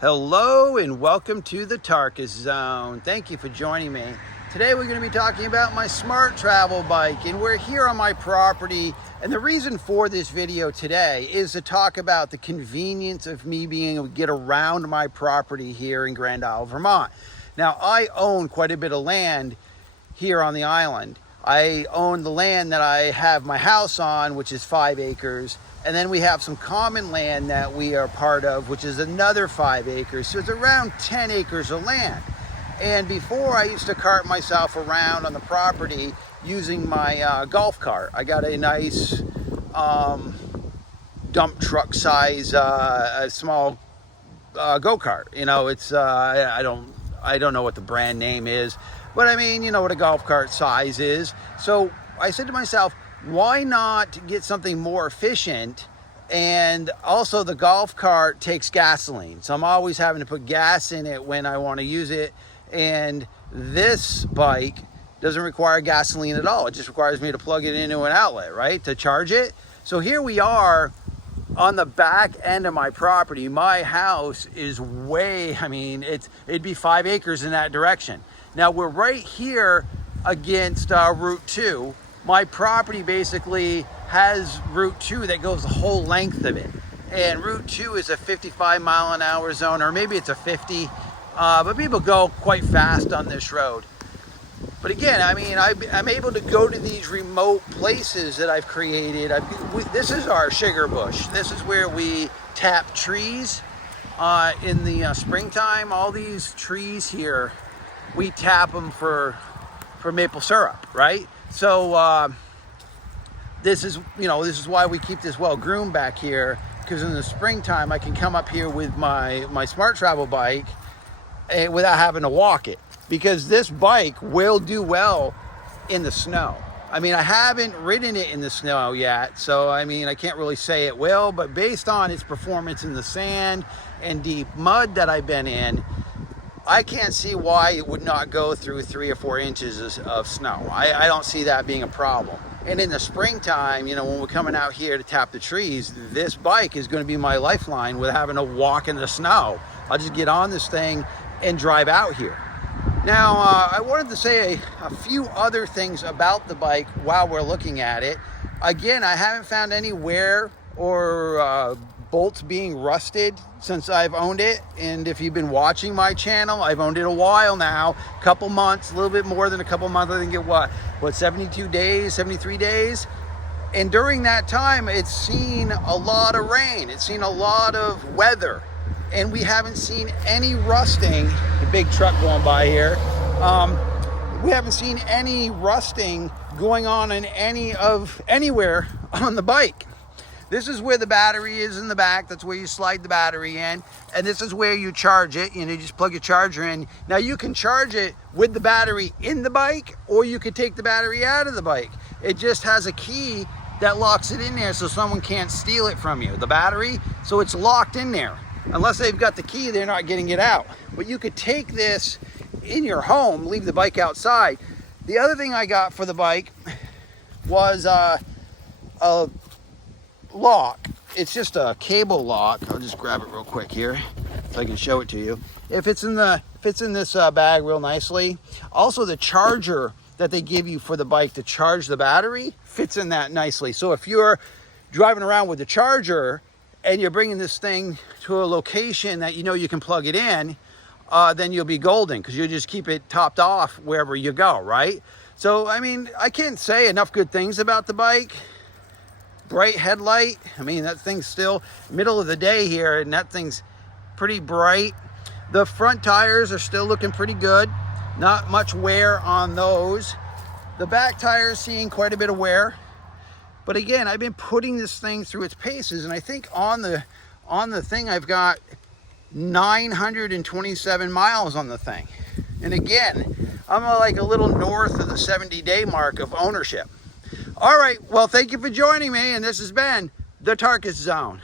Hello and welcome to the Tarkus Zone. Thank you for joining me. Today we're going to be talking about my SMARTRAVEL bike, and we're here on my property. And the reason for this video today is to talk about the convenience of me being able to get around my property here in Grand Isle, Vermont. Now, I own quite a bit of land here on the island. I own the land that I have my house on, which is 5 acres. And then we have some common land that we are part of, which is another 5 acres. So it's around 10 acres of land. And before, I used to cart myself around on the property using my golf cart. I got a nice dump truck size, a small go-kart. You know, it's I don't know what the brand name is, but I mean, you know what a golf cart size is. So I said to myself, why not get something more efficient? And also the golf cart takes gasoline, so I'm always having to put gas in it when I want to use it. And this bike doesn't require gasoline at all. It just requires me to plug it into an outlet, right, to charge it. So here we are on the back end of my property. My house is way, I mean, it'd be 5 acres in that direction. Now we're right here against Route 2. My property basically has Route 2 that goes the whole length of it. And Route 2 is a 55-mile-an-hour zone, or maybe it's a 50, but people go quite fast on this road. But again, I mean, I'm able to go to these remote places that I've created. This is our sugar bush. This is where we tap trees in the springtime. All these trees here, we tap them for maple syrup, right? So this is why we keep this well groomed back here, because in the springtime I can come up here with my SMARTRAVEL bike without having to walk it, because this bike will do well in the snow. I mean, I haven't ridden it in the snow yet, so I mean, I can't really say it will, but based on its performance in the sand and deep mud that I've been in, I can't see why it would not go through 3 or 4 inches of snow. I don't see that being a problem. And in the springtime, you know, when we're coming out here to tap the trees, this bike is going to be my lifeline with having to walk in the snow. I'll just get on this thing and drive out here. Now, I wanted to say a few other things about the bike while we're looking at it. Again, I haven't found any wear or bolts being rusted since I've owned it. And if you've been watching my channel, I've owned it a while now, a couple months, a little bit more than a couple months. I think it what 72 days, 73 days. And during that time, it's seen a lot of rain. It's seen a lot of weather. And we haven't seen any rusting. The big truck going by here. We haven't seen any rusting going on in anywhere on the bike. This is where the battery is in the back. That's where you slide the battery in. And this is where you charge it. You know, you just plug your charger in. Now you can charge it with the battery in the bike, or you could take the battery out of the bike. It just has a key that locks it in there so someone can't steal it from you. The battery, so it's locked in there. Unless they've got the key, they're not getting it out. But you could take this in your home, leave the bike outside. The other thing I got for the bike was a lock. It's just a cable lock. I'll just grab it real quick here so I can show it to you. It fits in this bag real nicely. Also, the charger that they give you for the bike to charge the battery fits in that nicely. So if you're driving around with the charger and you're bringing this thing to a location that you know you can plug it in, then you'll be golden, because you'll just keep it topped off wherever you go, right? So I mean, I can't say enough good things about the bike. Bright headlight. I mean, that thing's still middle of the day here, and that thing's pretty bright. The front tires are still looking pretty good. Not much wear on those. The back tires seeing quite a bit of wear. But again, I've been putting this thing through its paces, and I think on the thing I've got 927 miles on the thing. And again, I'm like a little north of the 70-day mark of ownership. All right, well, thank you for joining me, and this has been the Tarkus Zone.